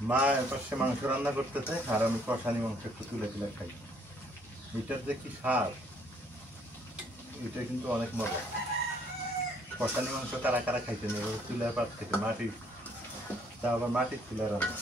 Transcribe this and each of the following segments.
মা এপাশে মাংস রান্না করতেছে আর আমি কষানি মাংস একটু তুলে তুলে খাই। এটার যে কি স্বাদ, এটা কিন্তু অনেক মজা। কষানি মাংস কারা কারা খাইতেন এভাবে চুলার পাত থেকে, মাটির, তা আবার মাটির চুলা রান্না।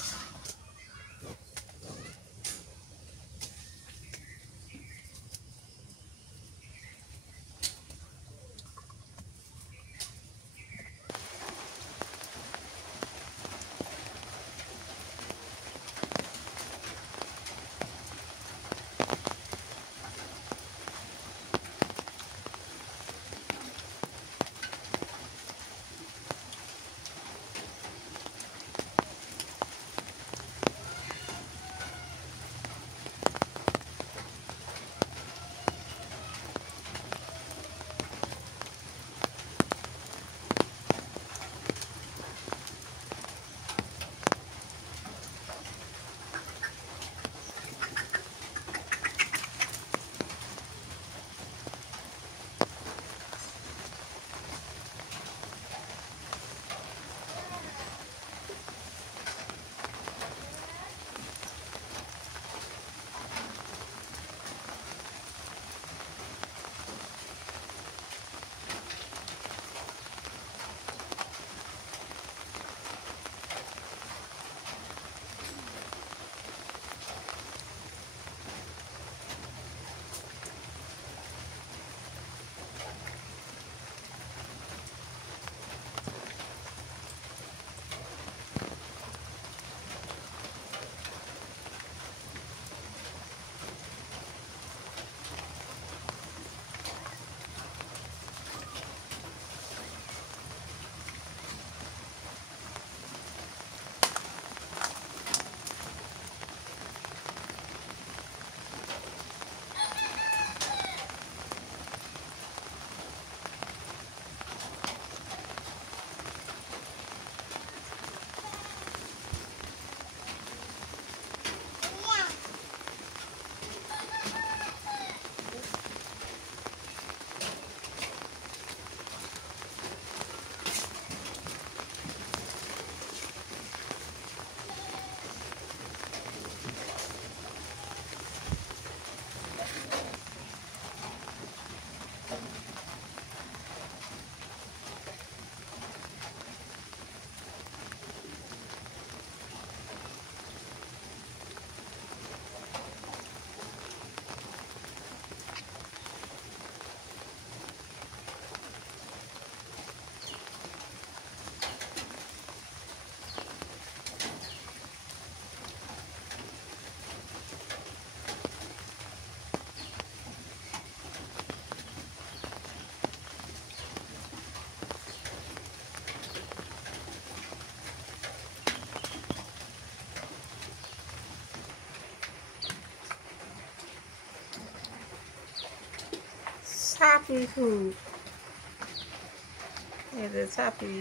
ছাপি খুব, এই যে ছাপি।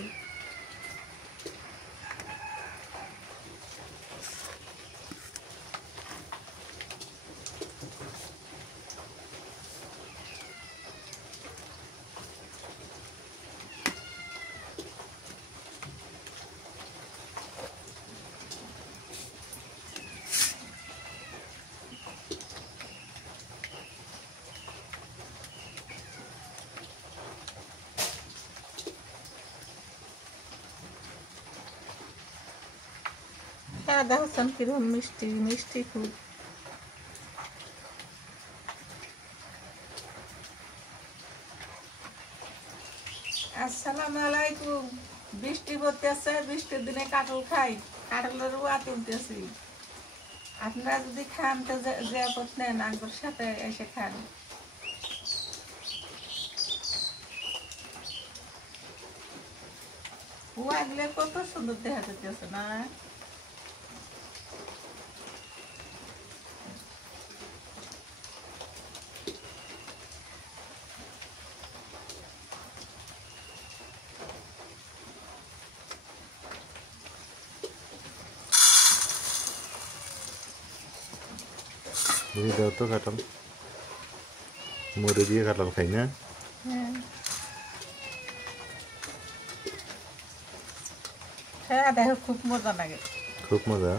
হ্যাঁ দেখছেন কিরকম মিষ্টি মিষ্টি খুব। আসসালামু আলাইকুম। বৃষ্টি পড়তেছে, বৃষ্টির দিনে কাঁঠাল খাই, কাঁঠালের রুয়া তুলতেছি। আপনারা যদি খান তো জিয়াপত নেন, আঙ্গুর সাথে এসে খান। রুয়া গুলো কত সুন্দর দেখা যেতেছে না? দাও তো কাঁঠাল, মুড়ি দিয়ে কাঁঠাল খাই না? হ্যাঁ দেখো খুব মজা লাগে। খুব মজা।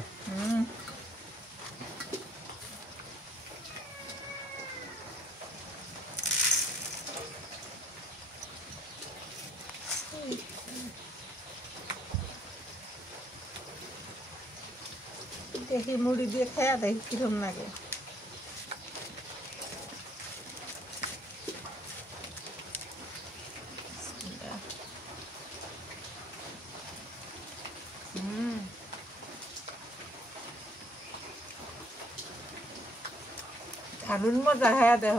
দেখি মুড়ি দিয়ে খেয়া দেখি কিরম লাগে। দারুণ মজা হ্যাঁ দেহ।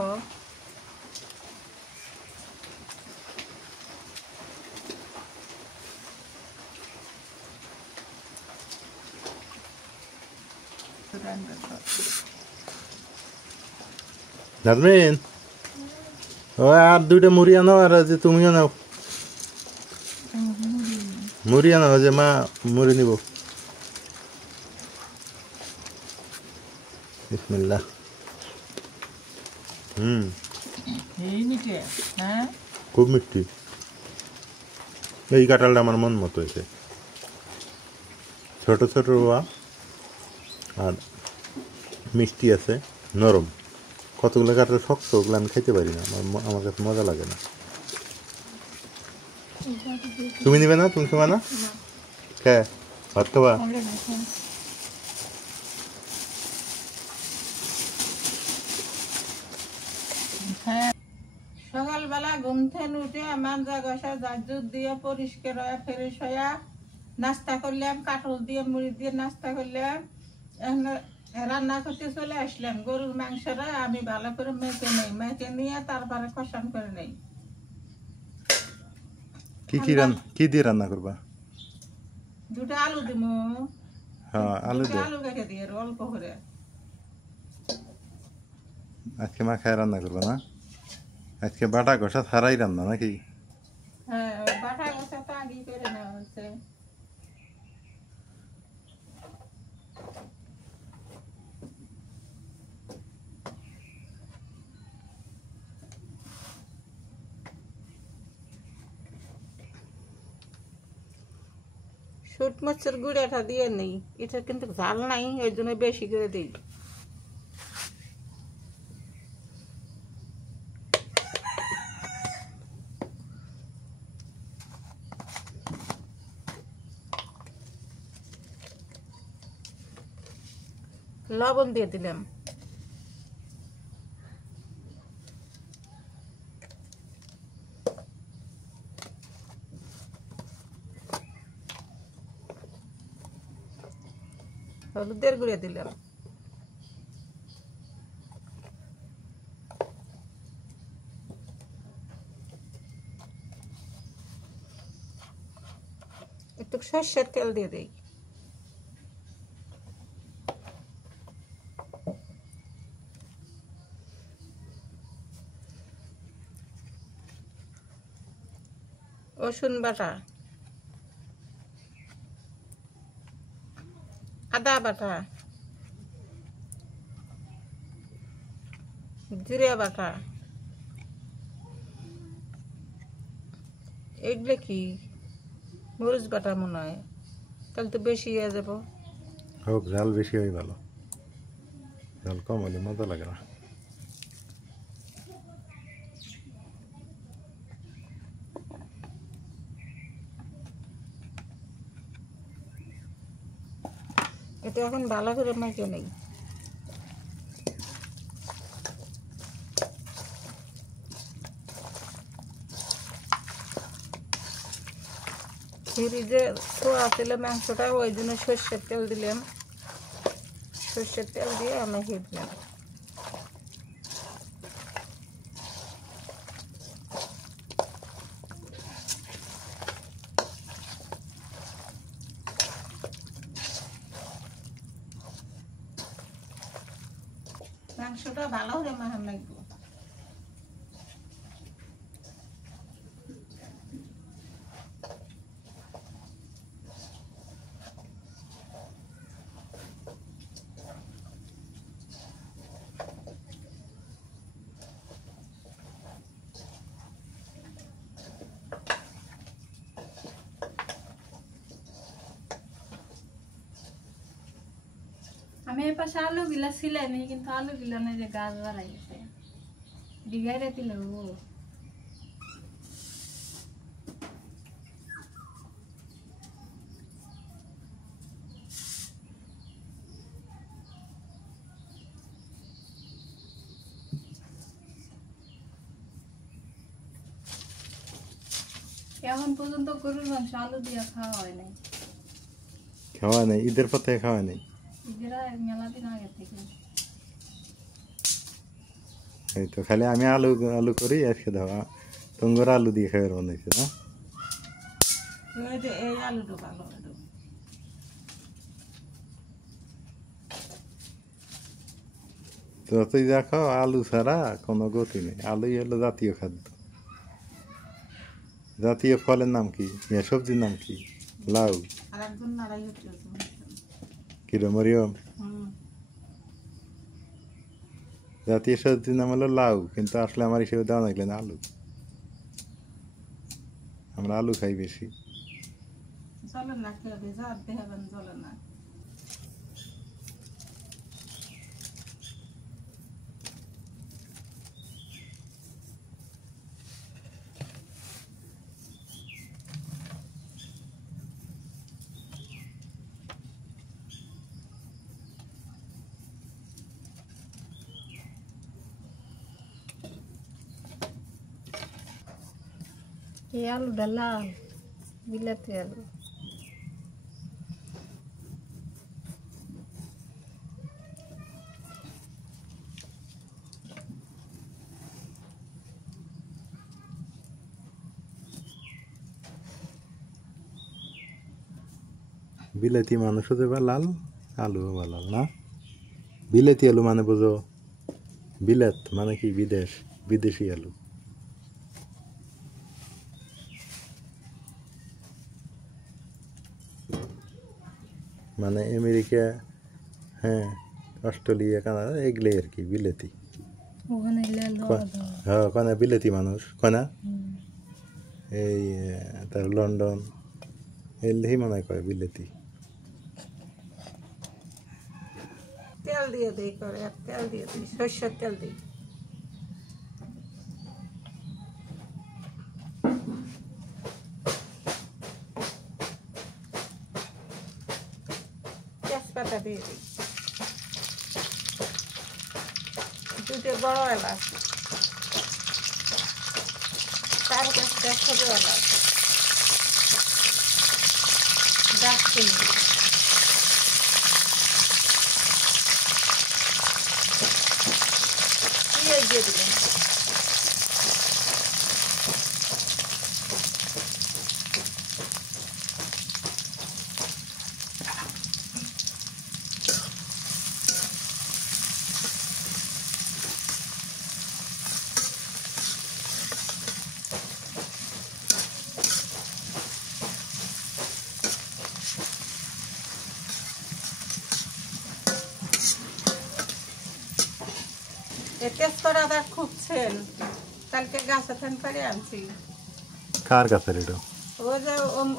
নাজমিন, ও আর দুইটা মুড়ি আনো, আর যে তুমিও নাও মুড়ি আনো, যে মা মুড়ি নিব। বিসমিল্লাহ। খুব মিষ্টি। এই কাঁঠালটা আমার মন মতো হয়েছে, ছোট ছোট রোয়া আর মিষ্টি আছে, নরম। কতগুলো কাঁঠাল শক্ত, ওগুলো আমি খেতে পারি না, আমার কাছে মজা লাগে না। তুমি নিবে না? তুমি খাবা না? হ্যাঁ, ভাত খাবা? সকালবেলা ঘুম থেকে উঠে মাঞ্জা ঘষা ঝাড়ঝুট দিয়ে পরিষ্কার হয়ে ফ্রেশ হয়ে নাস্তা করলাম, কাঁঠাল দিয়ে মুড়ি দিয়ে নাস্তা করলাম। এখন রান্না করতে চলে আসলাম। গরুর মাংসটা আমি ভালো করে মেখে নিয়ে তারপরে কষান করে নেই। কি দিয়ে রান্না করবা? দুটো আলু দিব। হ্যাঁ, আলু দিয়ে। আলু কেটে দিয়ে অল্প করে আজকে মাখায় রান্না করবা না? আজকে বাটা কষা ছাড়াই রান্না নাকি? হ্যাঁ, বাটা কষা তো আগেই করে নেওয়া হয়েছে। শুট মাছের গুঁড়াটা দিয়ে নেই, এটা কিন্তু ঝাল নাই, ওই জন্য বেশি করে দিই। লবণ দিয়ে দিলাম। হলুদের গুঁড়ো দিলাম। একটু সর্ষের তেল দিয়ে দিই। রসুন বাটা, আদা বাটা, জিরে বাটা। এগুলো কি মরিচ বাটা মনে হয়, তাহলে তো বেশি হয়ে যাব। হোক, ঝাল বেশি হয় ভালো, ঝাল কম হলে মজা লাগে না। এটা এখন ভালো করে মেখে নেই। ফ্রিজে খোয়া ছিল মাংসটা, ওই জন্য সর্ষের তেল দিলাম। সর্ষের তেল দিয়ে মেখে দিলাম। মাংসটা ভালো করে মাখান লাগবে। আমি এই পাশে আলু গিলা ছিলাই নি, কিন্তু আলু গিলা না যে গাছ বাড়াই গেছে, ডিগাইরে দিলে ও এখন পর্যন্ত গরুর মাংস আলু দিয়ে খাওয়া হয় নাই। খাওয়া নেই, ঈদের পর থেকে খাওয়া নেই। ঈদেরা মেলা দিন আগে থেকে। এই তো খালি আমি আলু আলু করি আজকে দাও তোমার আলু দিয়ে খাবার বানাইছে না? এই যে এই আলুটা ভালো আলু। যতই যা খাও আলু ছাড়া কোনো গতি নেই। আলুই হলো জাতীয় খাদ্য। জাতীয় ফলের নাম কি? সবজির নাম কি? লাউ। আর একজন নাড়াই হচ্ছে। কিরো মরিয়ম? জাতীয় সবজির নাম হলো লাউ, কিন্তু আসলে আমার হিসেবে দেওয়া লাগলেন আলু। আমরা আলু খাই বেশি। চলে না খেয়ে ভেজা দেখাবেন, চলে না। এই আলুটা লাল, বিলাতি আলু। বিলেতি মানুষও দেবা লাল, আলুও বা লাল না? বিলেতি আলু মানে বোঝো? বিলেত মানে কি? বিদেশ, বিদেশি আলু। মানে আমেরিকা, হ্যাঁ, অস্ট্রেলিয়া, কানাডা, এগুলো আর কি বিলেতি। ওখানে হ্যাঁ, ওখানে বিলেতি মানুষ কনা এই তার লন্ডন এলেই মনে করে বিলেতি। তেল দিয়ে দিই করে, তেল দিয়ে দিই, সর্ষের তেল দিই। তেজপাতা দিয়ে দিই, দুটো বড় এলাচ, 4-5টা ছোট এলাচ, দারচিনি, পেঁয়াজ দিয়ে দিলাম। তেজপাতা খুব ছেন, কালকে গাছ এখান করে আনছি। কার কাছে এটা? ওই যে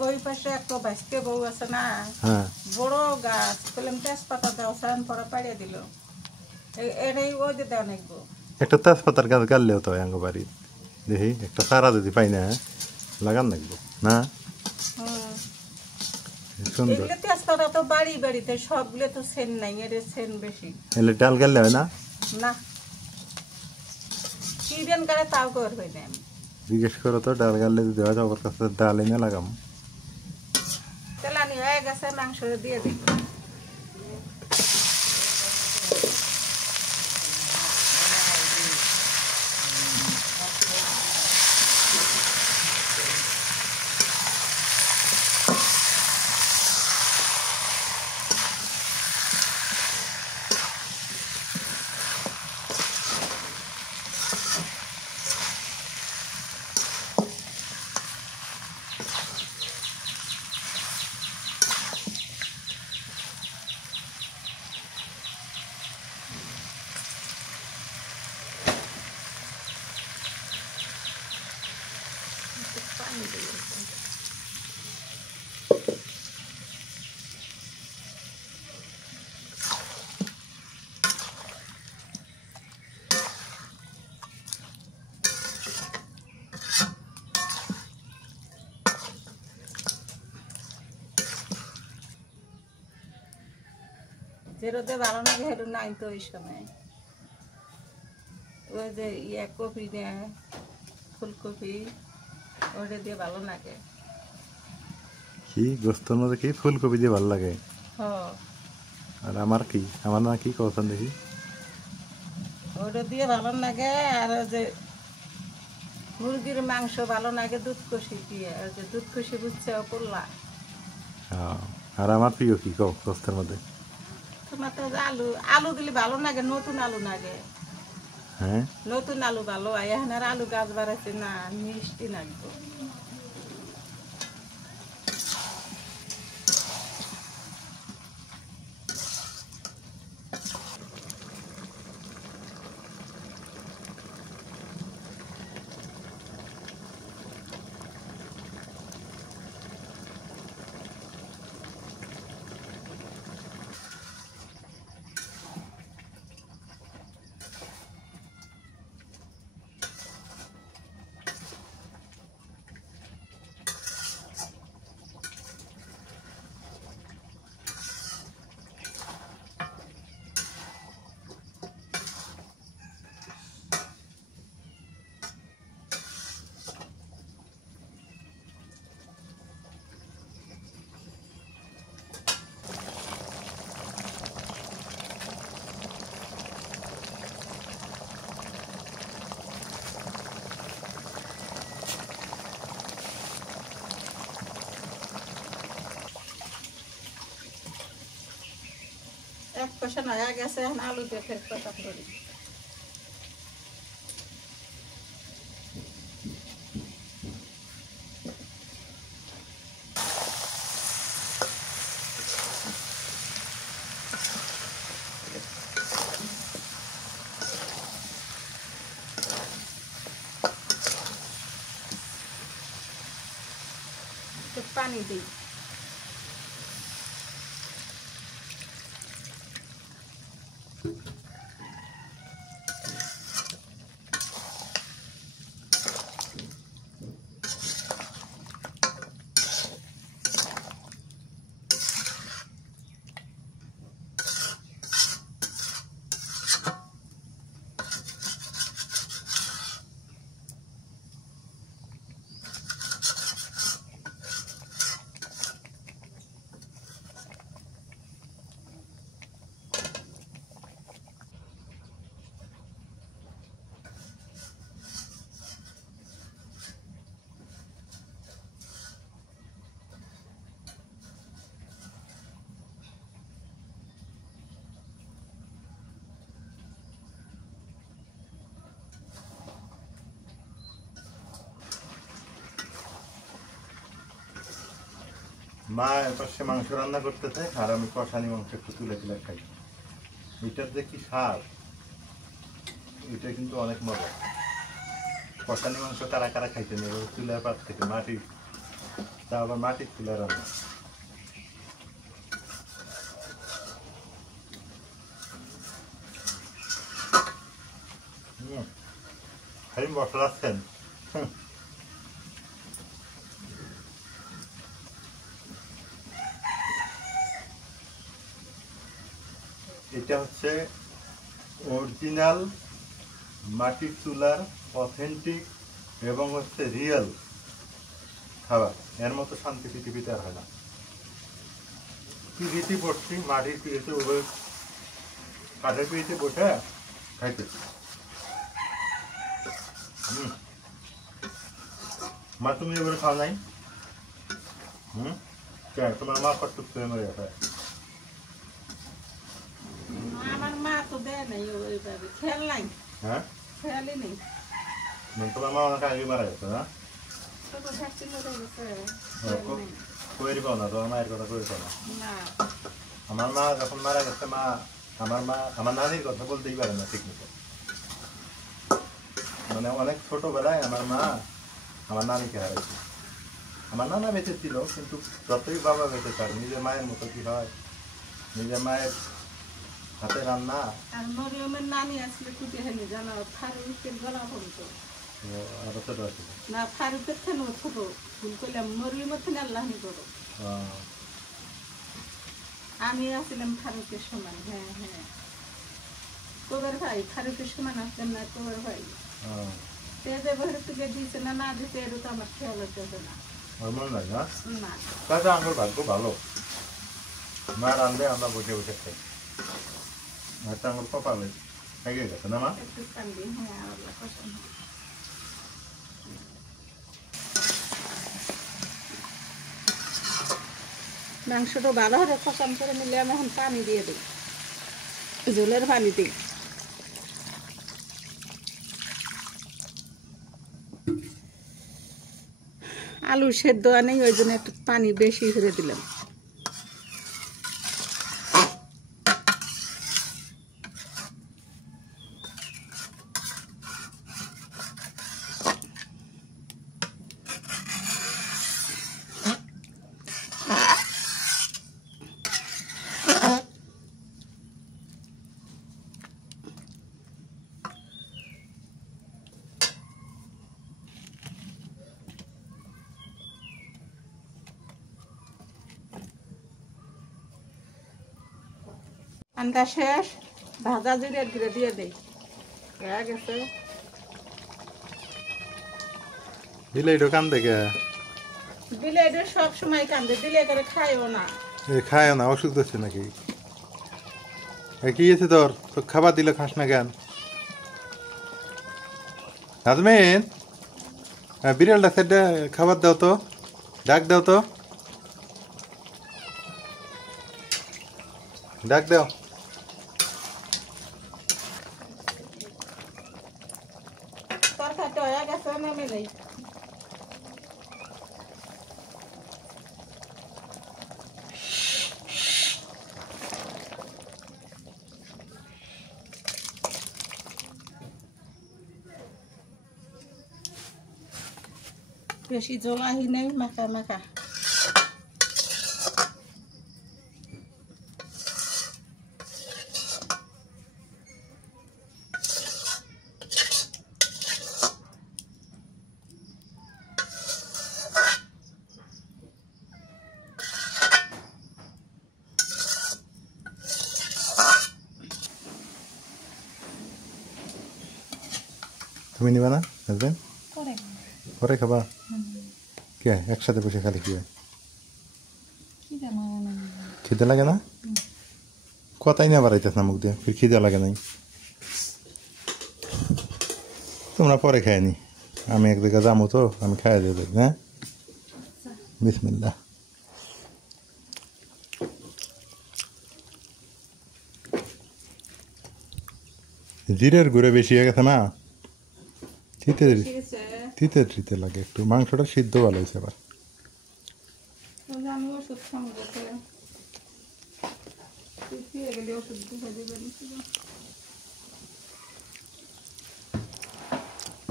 ওই পাশে একটা বাঁচতে বউ আছে না, হ্যাঁ, বড় গাছ, বললাম তেজপাতা দাও, সারান পরে পাড়িয়ে দিল। এটাই ওই যে দেওয়া নাকবো। একটা তেজপাতার গাছ গাললেও তো আঙ্গ বাড়ি দেখি একটা সারা যদি পাই না লাগান লাগবো না? সুন্দর। এগুলো তেজপাতা তো বাড়ি বাড়িতে সবগুলো তো সেন নাই, এর সেন বেশি। এলে ডাল গাললে হয় না? না, কি দেন করে তাও করবে না। জিজ্ঞেস করো তো ডাল গাললে যদি হয় ওর কাছে ডাল এনে লাগাম। তেলানি হয়ে গেছে, মাংস দিয়ে দিই। যেরোতে ভালো লাগে হেরো নাই তো ওই সময় ওই যে কপি নেয় ফুলকপি ওটা দিয়ে ভালো লাগে। কি গোস্তর মধ্যে কি ফুলকপি দিয়ে ভালো লাগে? হ আর আমার কি, আমার না কি কথা দেখি? ওটা দিয়ে ভালো লাগে। আর ওই যে মুরগির মাংস ভালো লাগে দুধ কষি দিয়ে, আর যে দুধ কষি বুঝছে করলা। হ্যাঁ, আর আমার প্রিয় কি কও গোস্তের মধ্যে? তোমার তো আলু আলু দিলে ভালো লাগে, নতুন আলু লাগে। হ্যাঁ, নতুন আলু ভালো হয়, এখন আর আলু গাছ বাড়াচ্ছে না, মিষ্টি লাগবে। এক কষা নয়া গেছে, এখন আলু দিয়ে ফের কষা করি। পানি দিই। মা এপাশে মাংস রান্না করতেছে আর আমি কষানি মাংস একটু তুলে তুলে খাই। এটার যে কি স্বাদ, এটা কিন্তু অনেক মজা। কষানি মাংস কারা কারা খাইতে নেই চুলার পাত থেকে, মাটির, তা আবার মাটির চুলা রান্না। খালি মশলাচ্ছেন। এটা হচ্ছে অরিজিনাল মাটির চুলার অথেন্টিক এবং হচ্ছে রিয়েল খাবার। এর মতো শান্তি পৃথিবীতে আর হয় না। পিড়িতে পড়ছি, মাটির পিড়িতে ওই কাঠের পিড়িতে বসে খাইতে। মা তুমি এবারে খাও নাই? তোমার মা কত মরে গেছে? আমার মা তো দেয় নাই ওইভাবে, খেয়াল নাই। হ্যাঁ, খেয়ালই নেই। তোমার মা অনেক আগে মারা গেছে না? ছোট থাকতে মরে গেছে। কইরি পাও না, তোমার মায়ের কথা কইরি পাও না। না, আমার মা যখন মারা গেছে, আমার মা আমার নানির কথা বলতেই পারে না ঠিক মতো। মানে অনেক ছোটবেলায় আমার মা আমার নানিকে হারাইছে। আমার নানা বেঁচে ছিল, কিন্তু যতই বাবা বেঁচে থাক, নিজের মায়ের মতো কি হয়? নিজের মায়ের হাতে রান্না। আর মরিয়মের নানি আসলে কুটে হেনি জানো, ফারুকের গলা বলতো আরো ছোট আছে না, ফারুকের থেন ছোট ভুল করলাম, মরিয়মের থেন আল্লাহ করো। আমি আসছিলাম ফারুকের সমান, হ্যাঁ হ্যাঁ। তোদের ভাই ফারুকের সমান আসলেন না, তোদের ভাই সে যে ভরে তুলে দিয়েছে না না দিতে, এটা তো আমার খেয়াল হচ্ছে না। আমার নাই না না তাতে আমার ভাগ্য ভালো, মা রান্ধে আমরা বসে বসে খাই, একটা আমার কপালে থেকে গেছে না মা। একটু কান্দি, হ্যাঁ আল্লাহ কসম। মাংসটা ভালো করে কষান করে নিলে আমি এখন পানি দিয়ে দিই, ঝোলের পানি দিই। আলু সেদ্ধ নেই, ওই জন্য একটু পানি বেশি করে দিলাম। আন্দা শেষ, ভাজা জিরের গুঁড়ো দিয়ে দেই, হয়ে গেছে। দিলে এটা কান দেখে দিলে এটা সব সময় কান্দে, দিলে করে খাইও না। খায় না, অসুখ হচ্ছে নাকি? কি আছে তোর, তো খাবার দিলে খাস না কেন? নাজমিন, বিড়ালটা সেটা খাবার দাও তো, ডাক দাও তো, ডাক দাও। তরকারিটা হয়ে গেছে, নেমে নেই। বেশি জলাহি নেই, মাখা মাখা। তুমি নিবা না নাজমিন? করে পরে খাবা কে? একসাথে বসে খালি কি হয়? কি জানো না খিদে লাগে না? কথাই না বাড়াইতেছ না মুখ দিয়ে, ফির খিদে লাগে নাই? তোমরা পরে খায় নি, আমি এক জায়গায় যাবো তো, আমি খাইয়া দিয়ে দেব। হ্যাঁ, বিসমিল্লাহ। জিরের গুঁড়ো বেশি হয়ে গেছে না, তিতে তিতে তিতে লাগে একটু। মাংসটা সিদ্ধ ভালো হয়েছে আবার। আমি ওষুধ সঙ্গে গেলে ওষুধ দিয়ে দেবেন।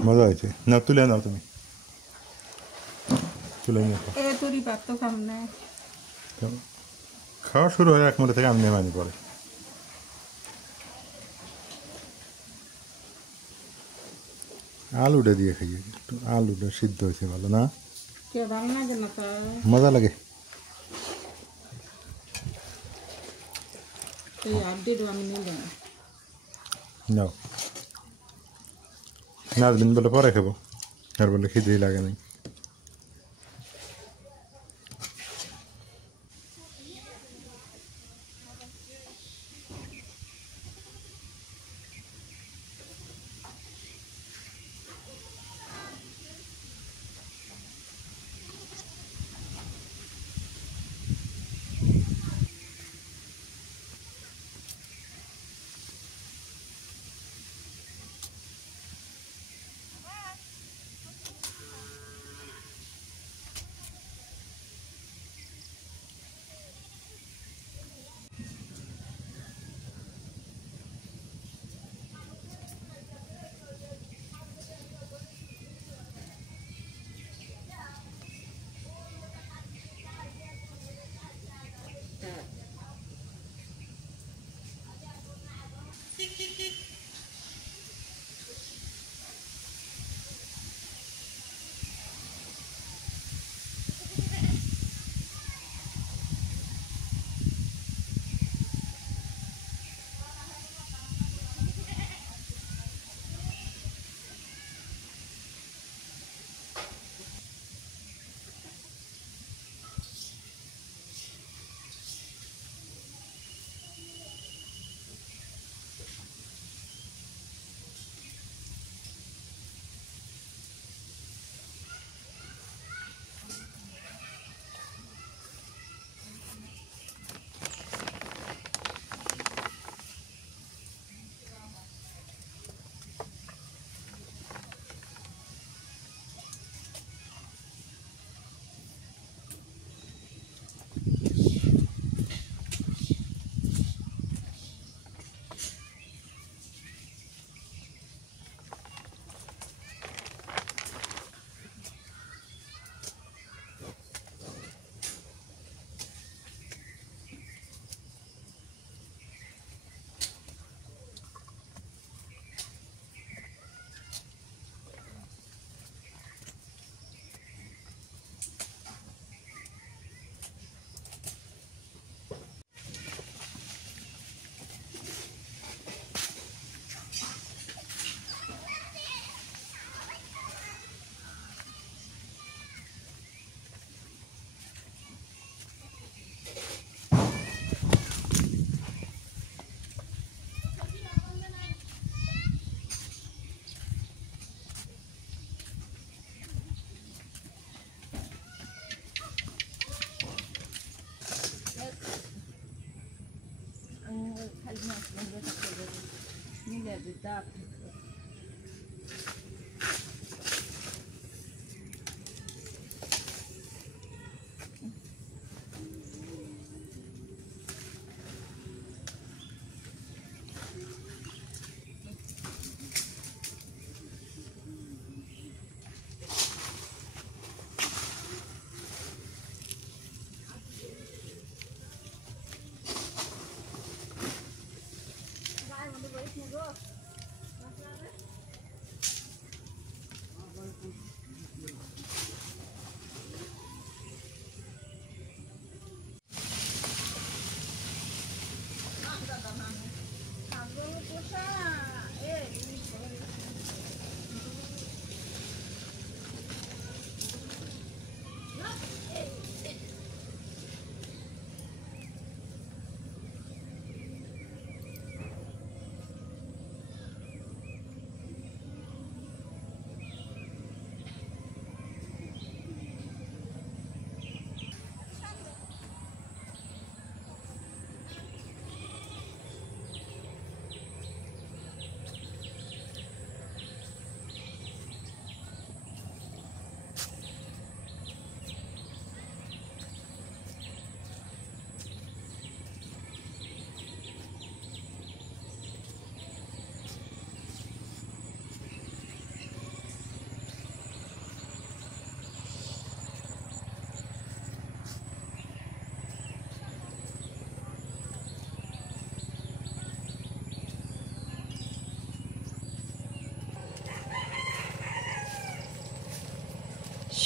মজা হয়েছে না? তুলে নাও তুমি, তুলে নিয়ে খাও। এ তুরি ভাত তো খাম না। খাওয়া শুরু হয়ে এক মধ্যে থেকে আমি নেমানি পরে। আলুটা দিয়ে খাই একটু, আলুটা সিদ্ধ হয়েছে ভালো না? কে ভালো লাগে না তো? মজা লাগে। এই আপডেট আমি নিলাম। নাও, নাজবিন বলে পরে খাবো, আর বলে খিদেই লাগে নাই।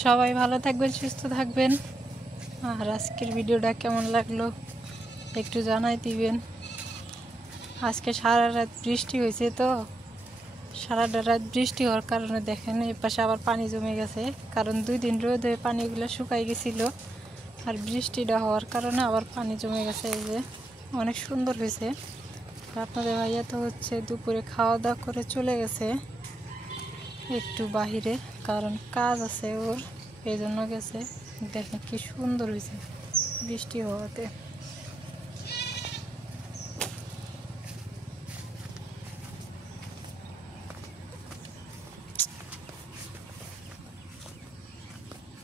সবাই ভালো থাকবেন, সুস্থ থাকবেন। আর আজকের ভিডিওটা কেমন লাগলো একটু জানাই দিবেন। আজকে সারা রাত বৃষ্টি হয়েছে, তো সারা রাত বৃষ্টি হওয়ার কারণে দেখেন এই পাশে আবার পানি জমে গেছে, কারণ 2 দিন রোদ হয়ে পানিগুলো শুকাই গেছিল, আর বৃষ্টিটা হওয়ার কারণে আবার পানি জমে গেছে। এই যে অনেক সুন্দর হয়েছে। আপনাদের ভাইয়া তো হচ্ছে দুপুরে খাওয়া দাওয়া করে চলে গেছে একটু বাহিরে, কারণ কাজ আছে ওর, এই জন্য গেছে। দেখেন কি সুন্দর হয়েছে বৃষ্টি হওয়াতে।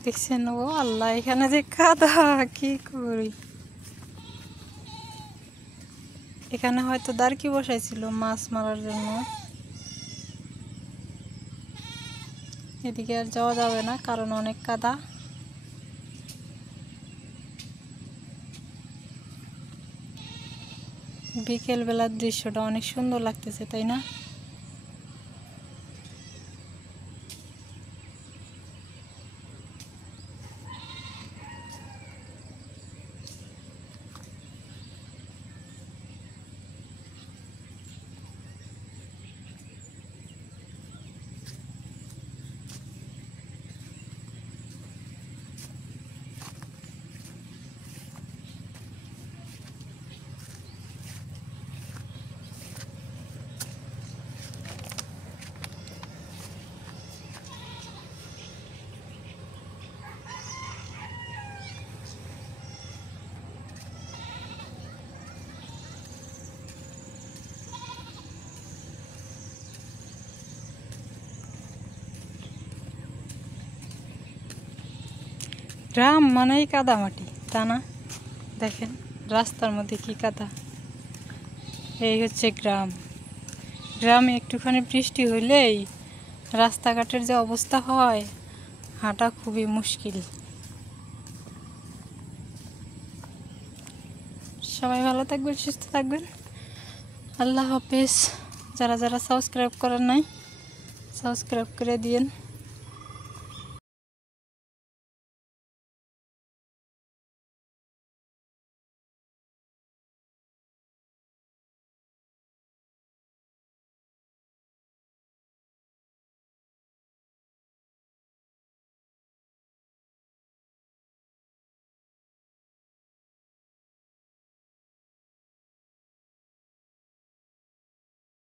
দেখছেন? ও আল্লাহ, এখানে যে কাদা, কি করি। এখানে হয়তো দাঁড়কি বসাইছিল মাছ মারার জন্য। এদিকে আর যাওয়া যাবে না, কারণ অনেক কাদা। বিকেল বেলার দৃশ্যটা অনেক সুন্দর লাগতেছে, তাই না? গ্রাম মানেই কাদা মাটি, তা না? দেখেন রাস্তার মধ্যে কি কাদা। এই হচ্ছে গ্রাম। গ্রামে একটুখানি বৃষ্টি হইলেই রাস্তাঘাটের যে অবস্থা হয়, হাঁটা খুবই মুশকিল। সবাই ভালো থাকবেন, সুস্থ থাকবেন। আল্লাহ হাফেজ। যারা যারা সাবস্ক্রাইব করেন নাই, সাবস্ক্রাইব করে দিয়েন।